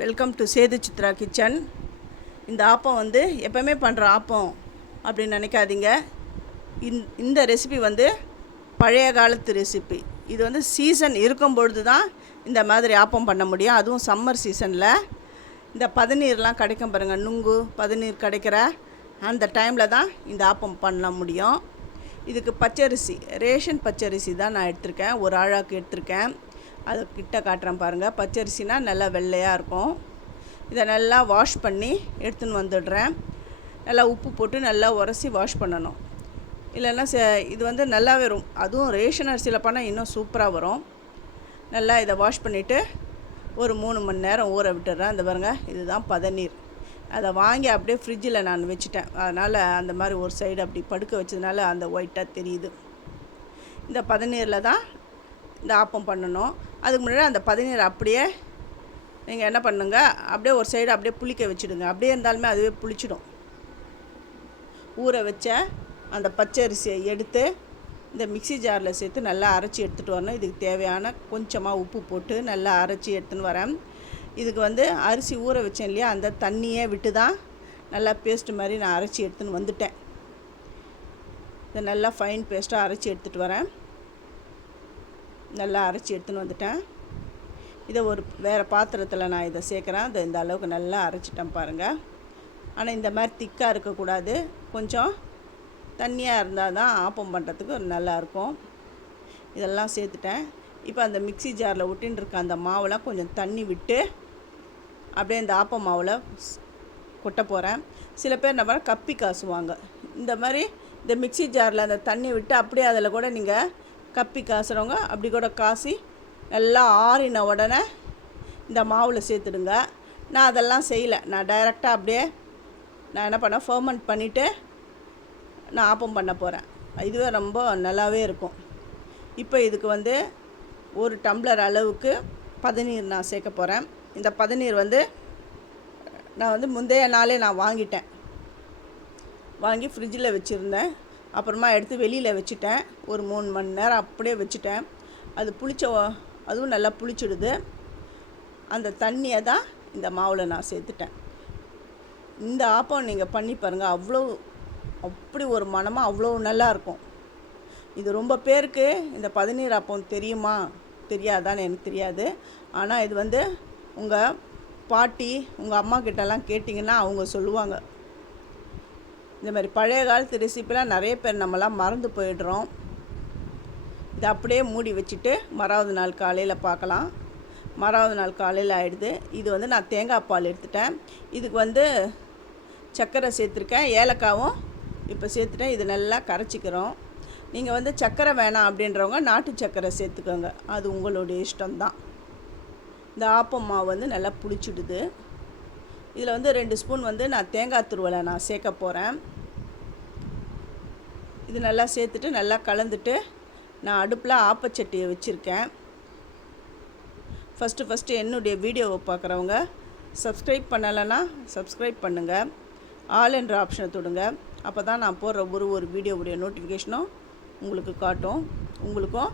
Welcome to Sethu Chitra kitchen. இந்த ஆப்பம் வந்து எப்போவுமே பண்ணுற ஆப்பம் அப்படின்னு நினைக்காதீங்க. இந்த ரெசிபி வந்து பழைய காலத்து ரெசிபி. இது வந்து சீசன் இருக்கும் பொழுது தான் இந்த மாதிரி ஆப்பம் பண்ண முடியும். அதுவும் சம்மர் சீசனில் இந்த பதநீர்லாம் கிடைக்கும் பாருங்கள், நுங்கு பதநீர் கிடைக்கிற அந்த டைமில் தான் இந்த ஆப்பம் பண்ண முடியும். இதுக்கு பச்சரிசி, ரேஷன் பச்சரிசி தான் நான் எடுத்திருக்கேன். ஒரு ஆழாக்கு எடுத்திருக்கேன். அதை கிட்ட காட்டுறேன் பாருங்கள். பச்சரிசினா நல்லா வெள்ளையாக இருக்கும். இதை நல்லா வாஷ் பண்ணி எடுத்துன்னு வந்துடுறேன். நல்லா உப்பு போட்டு நல்லா உரசி வாஷ் பண்ணணும். இல்லைன்னா இது வந்து நல்லாவே வரும். அதுவும் ரேஷன் அரிசியில் பண்ணால் இன்னும் சூப்பராக வரும். நல்லா இதை வாஷ் பண்ணிவிட்டு ஒரு 3 மணி நேரம் ஊற விட்டுடுறேன். அந்த பாருங்கள், இதுதான் பதநீர். அதை வாங்கி அப்படியே ஃப்ரிட்ஜில் நான் வச்சுட்டேன். அதனால் அந்த மாதிரி ஒரு சைடு அப்படி படுக்க வச்சதுனால அந்த ஒயிட்டாக தெரியுது. இந்த பதநீரில் தான் இந்த ஆப்பம் பண்ணணும். அதுக்கு முன்னாடி அந்த பதநீர் அப்படியே நீங்கள் என்ன பண்ணுங்க, அப்படியே ஒரு சைடு அப்படியே புளிக்க வச்சுடுங்க. அப்படியே இருந்தாலுமே அதுவே புளிச்சிடும். ஊற வச்ச அந்த பச்சரிசியை எடுத்து இந்த மிக்ஸி ஜாரில் சேர்த்து நல்லா அரைச்சி எடுத்துகிட்டு வரணும். இதுக்கு தேவையான கொஞ்சமாக உப்பு போட்டு நல்லா அரைச்சி எடுத்துன்னு வரேன். இதுக்கு வந்து அரிசி ஊற வச்சேன் இல்லையா, அந்த தண்ணியே விட்டு தான் நல்லா பேஸ்ட்டு மாதிரி நான் அரைச்சி எடுத்துன்னு வந்துட்டேன். இதை நல்லா ஃபைன் பேஸ்ட்டாக அரைச்சி எடுத்துகிட்டு வரேன். நல்லா அரைச்சி எடுத்துன்னு வந்துட்டேன். இதை ஒரு வேறு பாத்திரத்தில் நான் இதை சேர்க்குறேன். அதை இந்த அளவுக்கு நல்லா அரைச்சிட்டேன் பாருங்கள். ஆனால் இந்த மாதிரி திக்காக இருக்கக்கூடாது. கொஞ்சம் தண்ணியாக இருந்தால் தான் ஆப்பம் பண்ணுறதுக்கு நல்லாயிருக்கும். இதெல்லாம் சேர்த்துட்டேன். இப்போ அந்த மிக்ஸி ஜாரில் ஒட்டின்னு இருக்க அந்த மாவெல்லாம் கொஞ்சம் தண்ணி விட்டு அப்படியே இந்த ஆப்பம் மாவில் கொட்ட போகிறேன். சில பேர் என்ன பண்ண கப்பி காசுவாங்க. இந்த மாதிரி இந்த மிக்ஸி ஜாரில் அந்த தண்ணி விட்டு அப்படியே அதில் கூட நீங்கள் கப்பி காசுறவங்க அப்படி கூட காசி நல்லா ஆறின உடனே இந்த மாவில் சேர்த்துடுங்க. நான் அதெல்லாம் செய்யலை. நான் டைரெக்டாக அப்படியே நான் என்ன பண்ணேன், ஃபர்மெண்ட் பண்ணிவிட்டு நான் ஆப்பம் பண்ண போகிறேன். இதுவே ரொம்ப நல்லாவே இருக்கும். இப்போ இதுக்கு வந்து 1 டம்ளர் அளவுக்கு பதநீர் நான் சேர்க்க போகிறேன். இந்த பதநீர் வந்து நான் வந்து முந்தைய நாளே நான் வாங்கி ஃப்ரிட்ஜில் வச்சுருந்தேன். அப்புறமா எடுத்து வெளியில் வச்சுட்டேன். ஒரு 3 மணி நேரம் அப்படியே வச்சுட்டேன். அது அதுவும் நல்லா புளிச்சிடுது. அந்த தண்ணியை தான் இந்த மாவில் நான் சேர்த்துட்டேன். இந்த ஆப்பம் நீங்கள் பண்ணி பாருங்கள். அப்படி ஒரு மனமாக அவ்வளோ நல்லாயிருக்கும். இது ரொம்ப பேருக்கு இந்த பதநீர் ஆப்பம் தெரியுமா தெரியாதான்னு எனக்கு தெரியாது. ஆனால் இது வந்து உங்கள் பாட்டி உங்கள் அம்மா கிட்டலாம் கேட்டிங்கன்னா அவங்க சொல்லுவாங்க. இந்த மாதிரி பழைய காலத்து ரெசிப்பிலாம் நிறைய பேர் நம்மளாம் மறந்து போயிடுறோம். இதை அப்படியே மூடி வச்சுட்டு மறாவது நாள் காலையில் பார்க்கலாம். மறாவது நாள் காலையில் ஆகிடுது. இது வந்து நான் தேங்காய் பால் எடுத்துட்டேன். இதுக்கு வந்து சர்க்கரை சேர்த்துருக்கேன், ஏலக்காவும் இப்போ சேர்த்துட்டேன். இது நல்லா கரைச்சிக்கிறோம். நீங்கள் வந்து சர்க்கரை வேணாம் அப்படின்றவங்க நாட்டு சர்க்கரை சேர்த்துக்கோங்க. அது உங்களுடைய இஷ்டம்தான். இந்த ஆப்பம் மாவு வந்து நல்லா புளிச்சிடுது. இதில் வந்து 2 ஸ்பூன் வந்து நான் தேங்காய் துருவலை நான் சேர்க்க போகிறேன். இது நல்லா சேர்த்துட்டு நல்லா கலந்துட்டு நான் அடுப்பில் ஆப்பச்சட்டியை வச்சுருக்கேன். ஃபஸ்ட்டு என்னுடைய வீடியோவை பார்க்குறவங்க சப்ஸ்கிரைப் பண்ணலைன்னா சப்ஸ்கிரைப் பண்ணுங்கள். ஆல் என்ற ஆப்ஷனை தொடுங்க. அப்போ தான் நான் போடுற ஒரு வீடியோவுடைய நோட்டிஃபிகேஷனும் உங்களுக்கு காட்டும். உங்களுக்கும்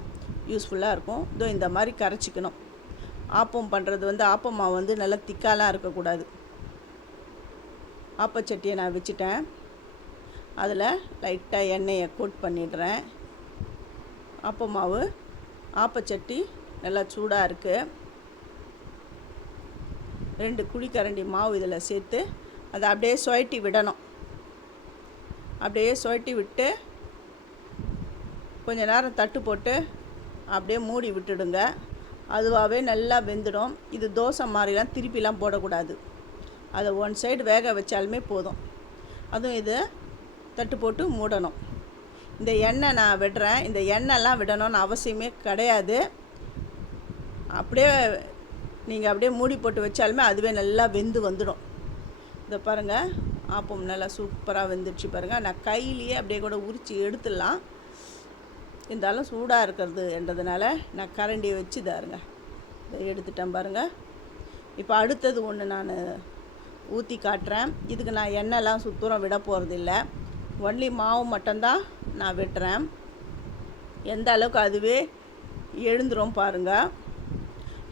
யூஸ்ஃபுல்லாக இருக்கும். இதோ இந்த மாதிரி கரைச்சிக்கணும். ஆப்பம் பண்ணுறது வந்து ஆப்பம் மாவு வந்து நல்லா திக்காலாம் இருக்கக்கூடாது. ஆப்பச்சட்டியை நான் வச்சுட்டேன். அதில் லைட்டாக எண்ணெயை கோட் பண்ணிடுறேன். ஆப்பம் மாவு ஆப்பச்சட்டி நல்லா சூடாக இருக்குது. 2 குழிக்கரண்டி மாவு இதில் சேர்த்து அதை அப்படியே சுழட்டி விடணும். அப்படியே சுழட்டி விட்டு கொஞ்சம் நேரம் தட்டு போட்டு அப்படியே மூடி விட்டுடுங்க. அதுவாகவே நல்லா வெந்துடும். இது தோசை மாதிரிலாம் திருப்பிலாம் போடக்கூடாது. அதை 1 சைடு வேக வச்சாலுமே போதும். அதுவும் இது தட்டு போட்டு மூடணும். இந்த எண்ணெய் நான் விடுறேன். இந்த எண்ணெய்லாம் விடணும்னு அவசியமே கிடையாது. அப்படியே நீங்கள் அப்படியே மூடி போட்டு வச்சாலுமே அதுவே நல்லா வெந்து வந்துடும். இதை பாருங்கள், ஆப்பம் நல்லா சூப்பராக வெந்துடுச்சு பாருங்கள். நான் கையிலேயே அப்படியே கூட உரித்து எடுத்துடலாம். இருந்தாலும் சூடாக இருக்கிறது என்றதுனால நான் கரண்டியை வச்சு தாருங்க இதை எடுத்துட்டேன் பாருங்கள். இப்போ அடுத்தது ஒன்று நான் ஊற்றி காட்டுறேன். இதுக்கு நான் எண்ணெய்லாம் சுத்தரம் விட போகிறதில்ல. ஒன்லி மாவு மட்டும்தான் நான் வெட்டுறேன். எந்த அளவுக்கு அதுவே எழுந்துரும் பாருங்கள்.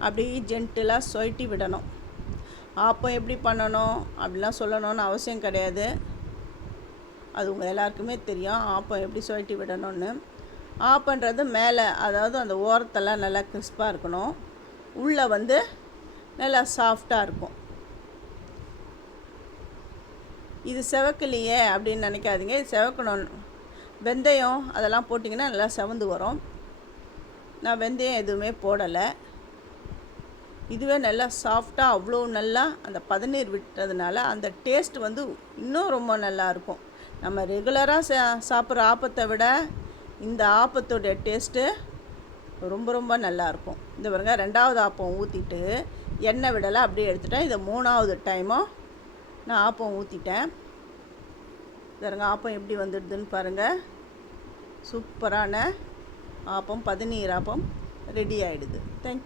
அப்படியே ஜென்டிலாக சொயட்டி விடணும். ஆப்பம் எப்படி பண்ணணும் அப்படிலாம் சொல்லணும்னு அவசியம் கிடையாது. அது உங்கள் எல்லாருக்குமே தெரியும் ஆப்பம் எப்படி சுழட்டி விடணும்னு. ஆப்பன்றது மேலே, அதாவது அந்த ஓரத்தெல்லாம் நல்லா கிறிஸ்பாக இருக்கணும், உள்ளே வந்து நல்லா சாஃப்டாக இருக்கும். இது செவக்கலையே அப்படின்னு நினைக்காதீங்க, இது செவக்கணும். வெந்தயம் அதெல்லாம் போட்டிங்கன்னா நல்லா செவந்து வரும். நான் வெந்தயம் எதுவுமே போடலை. இதுவே நல்லா சாஃப்டாக அவ்வளோ நல்லா அந்த பதநீர் விட்டதுனால அந்த டேஸ்ட் வந்து இன்னும் ரொம்ப நல்லாயிருக்கும். நம்ம ரெகுலராக சாப்பிட்ற ஆப்பத்தை விட இந்த ஆப்பத்தோடைய டேஸ்ட்டு ரொம்ப ரொம்ப நல்லாயிருக்கும். இந்த பாருங்க, 2வது ஆப்பம் ஊற்றிட்டு எண்ணெய் விடலை, அப்படியே எடுத்துட்டேன். இதை 3வது டைமும் நான் ஆப்பம் ஊற்றிட்டேன். பாருங்க ஆப்பம் எப்படி வந்துடுதுன்னு பாருங்கள். சூப்பரான ஆப்பம், பதநீர் ஆப்பம் ரெடி ஆகிடுது. தேங்க்யூ.